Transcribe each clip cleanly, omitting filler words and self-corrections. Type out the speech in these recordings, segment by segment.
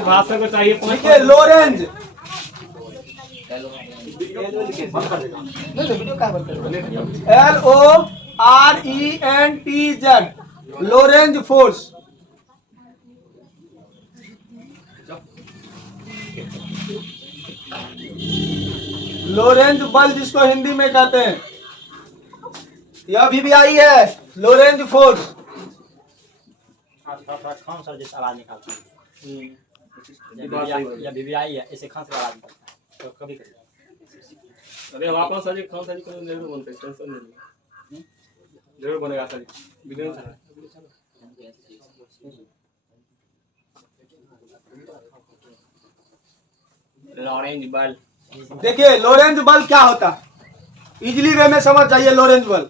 भाषा को चाहिए देखिए Lorentz LORENTZ Lorentz force. Lorentz बल जिसको हिंदी में कहते हैं, यह भी आई है लोरेंज फोर्स। खान सर जैसा आवाज निकालता है, या बीबीआई है ऐसे खान से आवाज निकालता है तो कभी अरे वापस सर खान सर को जरूर बनते हैं, टेंशन नहीं, जरूर बनेगा सर वीडियो में। लॉरेंज बल। देखिए लोरेंज बल क्या होता है, इजिली वे में समझ जाइए। लोरेंज बल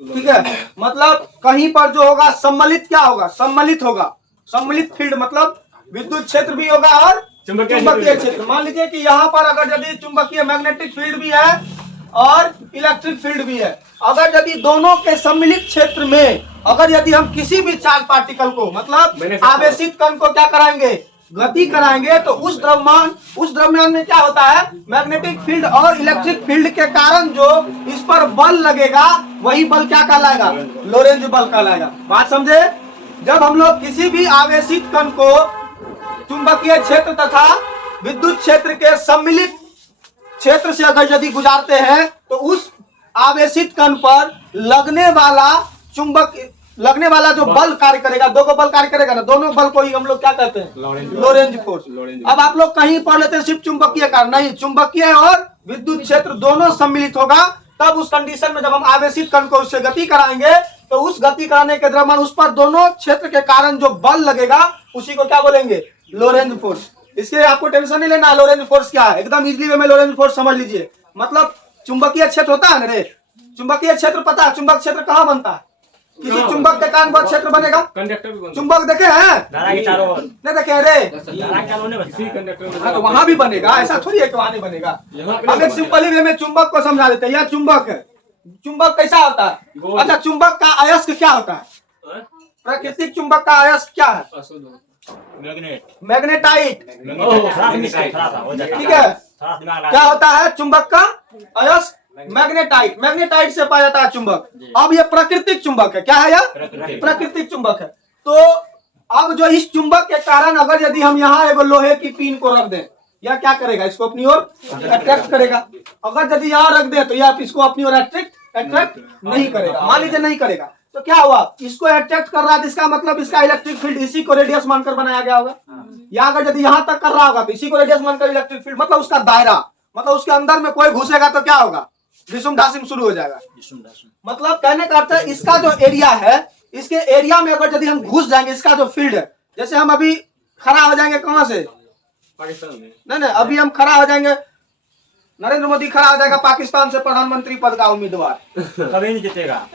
ठीक है, मतलब कहीं पर जो होगा सम्मिलित क्या होगा, सम्मिलित होगा। सम्मिलित फील्ड मतलब विद्युत क्षेत्र भी होगा और चुंबकीय क्षेत्र। मान लीजिए कि यहाँ पर अगर यदि चुंबकीय मैग्नेटिक फील्ड भी है और इलेक्ट्रिक फील्ड भी है, अगर यदि दोनों के सम्मिलित क्षेत्र में अगर यदि हम किसी भी चार्ज पार्टिकल को मतलब आवेशित कण को क्या कराएंगे, गति कराएंगे, तो उस द्रव्यमान में क्या होता है, मैग्नेटिक फील्ड और इलेक्ट्रिक फील्ड के कारण जो इस पर बल लगेगा वही बल क्या कहलाएगा, लोरेंज बल कहलाएगा। बात समझे। जब हम लोग किसी भी आवेशित कण को चुंबकीय क्षेत्र तथा विद्युत क्षेत्र के सम्मिलित क्षेत्र से अगर यदि गुजारते हैं तो उस आवेशित कण पर लगने वाला जो बल कार्य करेगा, दो को बल कार्य करेगा ना, दोनों बल को ही हम लोग क्या कहते हैं, लोरेंज फोर्स। अब आप लोग कहीं पढ़ लेते हैं सिर्फ चुंबकीय कार्य, नहीं, चुंबकीय और विद्युत क्षेत्र दोनों सम्मिलित होगा, तब उस कंडीशन में जब हम आवेशित कण को उससे गति कराएंगे तो उस गति कराने के दरम्यान उस पर दोनों क्षेत्र के कारण जो बल लगेगा उसी को क्या बोलेंगे, लोरेंज फोर्स। इसके आपको टेंशन नहीं लेना, लोरेंज फोर्स क्या है, एकदम इजीली वे में लोरेंज फोर्स समझ लीजिए। मतलब चुंबकीय क्षेत्र होता है ना रे, चुंबकीय क्षेत्र पता है, चुंबक क्षेत्र कहाँ बनता है, किसी चुंबक के कारण बहुत क्षेत्र बनेगा, चुंबक देखे हैं, नहीं देखे रे, हाँ तो वहां भी बनेगा, ऐसा थोड़ी है कि वहां नहीं बनेगा। हम एक सिंपली वे में चुंबक को समझा देते हैं, यह चुंबक है। चुंबक कैसा होता है, अच्छा चुंबक का अयस्क क्या होता है, प्राकृतिक चुंबक का अयस्क क्या है, मैग्नेटाइट, ठीक है। क्या होता है चुंबक का अयस्क, मैग्नेटाइट, मैग्नेटाइट से पाया जाता है चुंबक। अब ये प्राकृतिक चुंबक है, क्या है यह, प्राकृतिक चुंबक है। तो अब जो इस चुंबक के कारण अगर यदि हम यहाँ एगो लोहे की पिन को रख दें, यह क्या करेगा, इसको अपनी ओर अट्रैक्ट करेगा। अगर यदि यहाँ रख दें तो यह इसको अपनी ओर अट्रैक्ट नहीं करेगा। मान लीजिए नहीं करेगा तो क्या हुआ, इसको अट्रैक्ट कर रहा है, इसका मतलब इसका इलेक्ट्रिक फील्ड इसी को रेडियस मानकर बनाया गया होगा। या अगर यदि यहाँ तक कर रहा होगा तो इसी को रेडियस मानकर इलेक्ट्रिक फील्ड, मतलब उसका दायरा, मतलब उसके अंदर में कोई घुसेगा तो क्या होगा, डिसुम डासिम शुरू हो जाएगा। मतलब कहने का अर्थ है इसका जो एरिया है, इसके एरिया में अगर यदि हम घुस जाएंगे, इसका जो फील्ड है, जैसे हम अभी खड़ा हो जाएंगे कहां से, पाकिस्तान में, नहीं अभी हम खड़ा हो जाएंगे, नरेंद्र मोदी खड़ा हो जाएगा पाकिस्तान से प्रधानमंत्री पद का उम्मीदवार, कभी नहीं जीतेगा,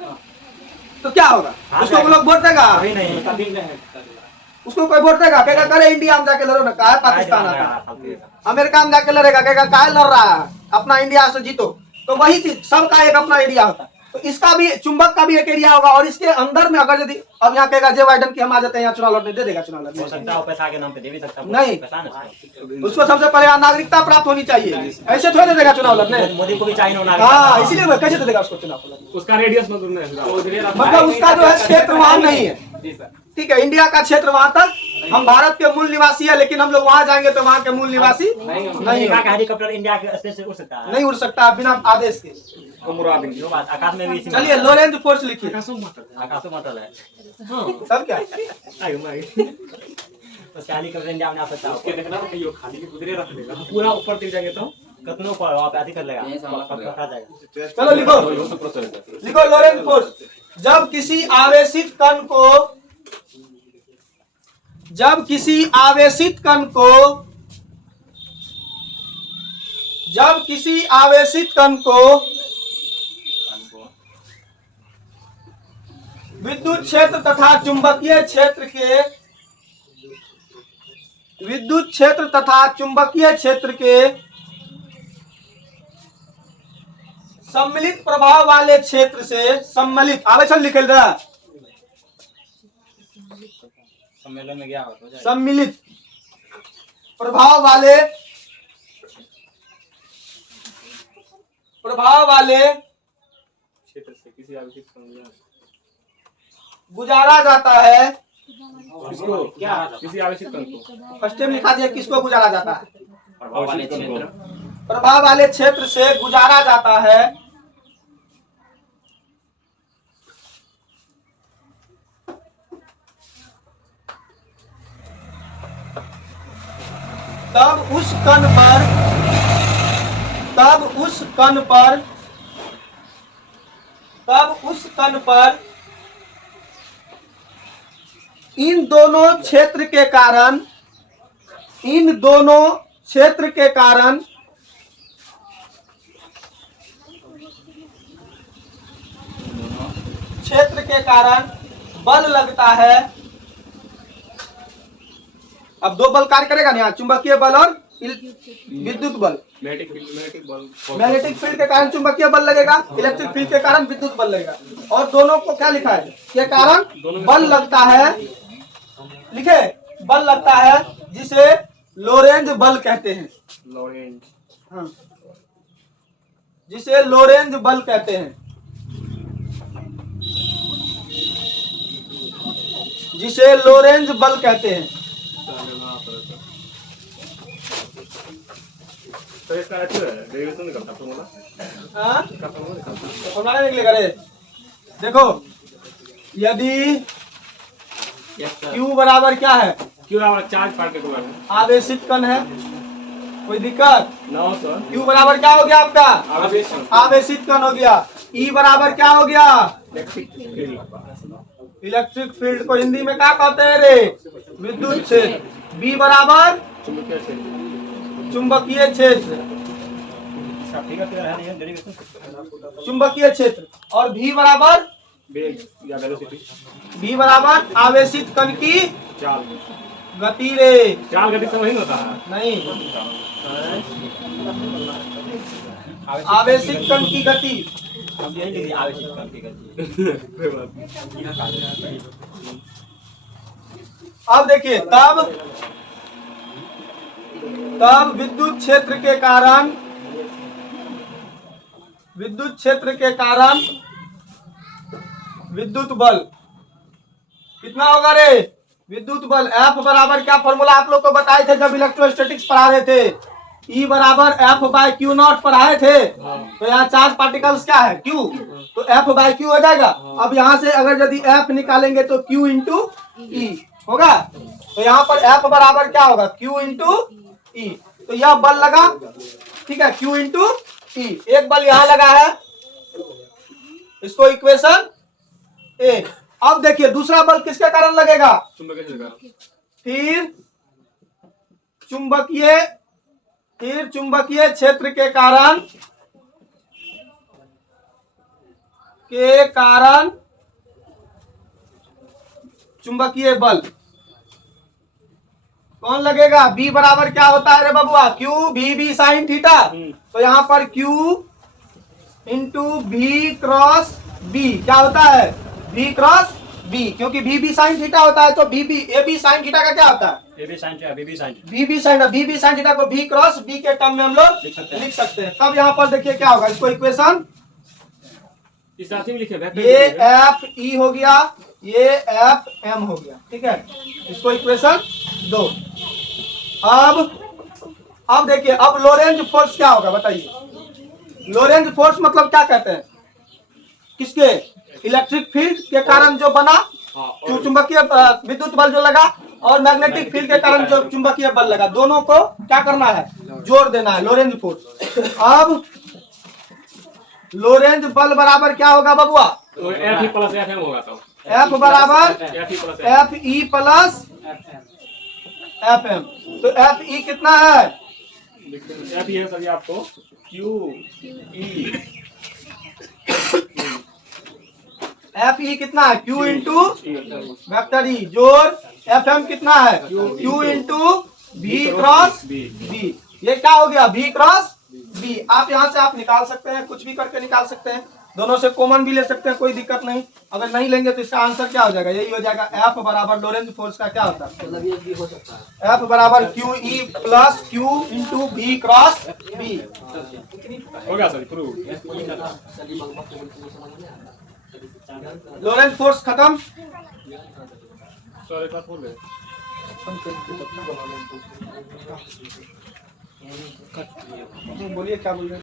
तो क्या होगा, उसको लोग वोट देगा, उसको कोई वोट देगा, कहेगा करे इंडिया में जाके लड़ो ना, कहा पाकिस्तान आता, अमेरिका में जाके लड़ेगा, कहेगा काहे लड़ रहा है, अपना इंडिया से जीतो। तो वही चीज, सबका एक अपना एरिया होता है। तो इसका भी, चुंबक का भी एक एरिया होगा, और इसके अंदर में अगर यदि अब यहाँ कहेगा जे बाइडन की हम आ जाते हैं यहाँ चुनाव लड़ने, दे देगा चुनाव लड़ने, पैसा के नाम पे दे भी सकता नहीं, उसको सबसे पहले नागरिकता प्राप्त होनी चाहिए, ऐसे थोड़ी दे देगा चुनाव लड़ने, मोदी को भी चाहिए ना, हाँ इसीलिए कैसे दे देगा उसको चुनाव लड़ने, उसका रेडियस मतलब उसका जो है क्षेत्र वहां नहीं है, ठीक है, इंडिया का क्षेत्र वहां तक, हम भारत के मूल निवासी है, लेकिन हम लोग वहां जाएंगे तो वहां के मूल निवासी नहीं, हेलीकॉप्टर इंडिया के स्पेस से उड़ सकता है, नहीं उड़ सकता बिना आदेश के, आकाश में भी। चलिए लोरेंज फोर्स लिखिए, आकाश मटल है सब क्या हेलीकॉप्टर इंडिया में आ सकता है, पूरा ऊपर तक जाएंगे तो कितनों पर वहाँ पे अधिक कर लेगा, चलो लिखो लोरेंज फोर्स। जब किसी आवेशित कण को विद्युत क्षेत्र तथा चुंबकीय क्षेत्र के सम्मिलित प्रभाव वाले क्षेत्र से, सम्मिलित आवेशन लिखे रहा, सम्मेलन में गया हो जाएगा। सम्मिलित प्रभाव वाले क्षेत्र से किसी आवेशित कण गुजारा जाता है। किसको क्या? किसी आवेशित कण को फर्स्ट में लिखा दिया किसको गुजारा जाता है। प्रभाव वाले आवेशित कण क्षेत्र को प्रभाव वाले क्षेत्र से गुजारा जाता है। तब उस कण पर इन दोनों क्षेत्र के कारण बल लगता है। अब दो बल कार्य करेगा ना, चुंबकीय बल और विद्युत बल। मैग्नेटिक फील्ड के कारण चुंबकीय बल लगेगा, इलेक्ट्रिक फील्ड के कारण विद्युत बल लगेगा। और दोनों को क्या लिखा है, के कारण बल लगता है। लिखे बल लगता है जिसे लोरेंज बल कहते हैं। हाँ, जिसे लोरेंज बल कहते हैं। तो इसका डेरिवेशन निकलता फॉर्मूला हाँ? इसका फॉर्मूला निकलता फॉर्मूला नहीं निकलेगा रे। देखो यदि Q बराबर क्या है, क्यों आप चार्ज पार्टिकुलर है आवेशित कण है, कोई दिक्कत। नो सर Q बराबर क्या हो गया आपका, आवेशित आवेशित कण हो गया। E बराबर क्या हो गया, इलेक्ट्रिक फील्ड इलेक्ट्रिक फील्ड को हिंदी में क्या कहते हैं रे, विद्युत क्षेत्र। B बराबर चुंबकीय क्षेत्र चुंबकीय क्षेत्र, इसका फिगर क्लियर है नहीं डेरिवेशन। चुंबकीय क्षेत्र। और V बराबर वेग या वेलोसिटी V बराबर आवेशित कण की चाल गति रे। चाल गति से वही होता है नहीं, आवेशित कण की गति। अब यही लिखिए आवेशित कण की गति। कोई बात नहीं यहाँ कहा है। अब देखिए तब विद्युत क्षेत्र के कारण विद्युत बल कितना होगा रे, विद्युत बल F बराबर क्या फॉर्मूला आप लोग को बताए थे जब इलेक्ट्रोस्टैटिक्स पढ़ा रहे थे। E बराबर F बाय क्यू नॉट पढ़ाए थे। तो यहाँ चार्ज पार्टिकल्स क्या है, Q, तो F बाय क्यू हो जाएगा। अब यहाँ से अगर यदि F निकालेंगे तो Q इंटू E होगा। तो यहाँ पर F बराबर क्या होगा, Q इंटू E। तो यह बल लगा, ठीक है, Q इंटू E। एक बल यहाँ लगा है, इसको इक्वेशन ए। अब देखिए दूसरा बल किसके कारण लगेगा, चुंबकीय क्षेत्र का फिर चुंबकीय क्षेत्र के कारण चुंबकीय बल कौन लगेगा। B बराबर क्या होता है रे बबुआ, Q V साइन थीटा। तो यहाँ पर Q into V cross B क्या होता है, V क्रॉस B, क्योंकि VB साइन थीटा होता है। तो AB साइन थीटा का क्या होता है, बीबी साइन VB साइन थीटा को V क्रॉस B के टर्म में हम लोग लिख सकते हैं। तब यहाँ पर देखिए क्या होगा, इसको इक्वेशन इस साथ ही में लिखे ये FE हो गया, ये FM हो गया, ठीक है। इसको इक्वेशन 2। अब देखिए अब लोरेंज फोर्स क्या होगा बताइए। लोरेंज फोर्स मतलब क्या कहते हैं, किसके, इलेक्ट्रिक फील्ड के कारण जो बना चुंबकीय विद्युत बल जो लगा, और मैग्नेटिक फील्ड के कारण जो चुंबकीय बल लगा, दोनों को क्या करना है, जोड़ देना है, लोरेंज फोर्स। अब लोरेंज बल बराबर क्या होगा बबुआ, तो F प्लस FM होगा। तो F बराबर FE प्लस FM। तो FE कितना है, FE है सभी आपको QE FE कितना है, Q इंटू वेक्टर E जोड़ FM कितना है, Q into V cross B। ये क्या हो गया, V क्रॉस B। आप यहाँ से आप निकाल सकते हैं, कुछ भी करके निकाल सकते हैं। दोनों से कॉमन भी ले सकते हैं, कोई दिक्कत नहीं। अगर नहीं लेंगे तो इसका आंसर क्या हो जाएगा, यही हो जाएगा एफ बराबर लोरेंज फोर्स का क्या होता है, एफ बराबर q E plus q into B cross B. हो गया सर प्रूव। लोरेंज फोर्स खत्म। सर एक बात बोल रहे बोलिए क्या बोल रहे हैं।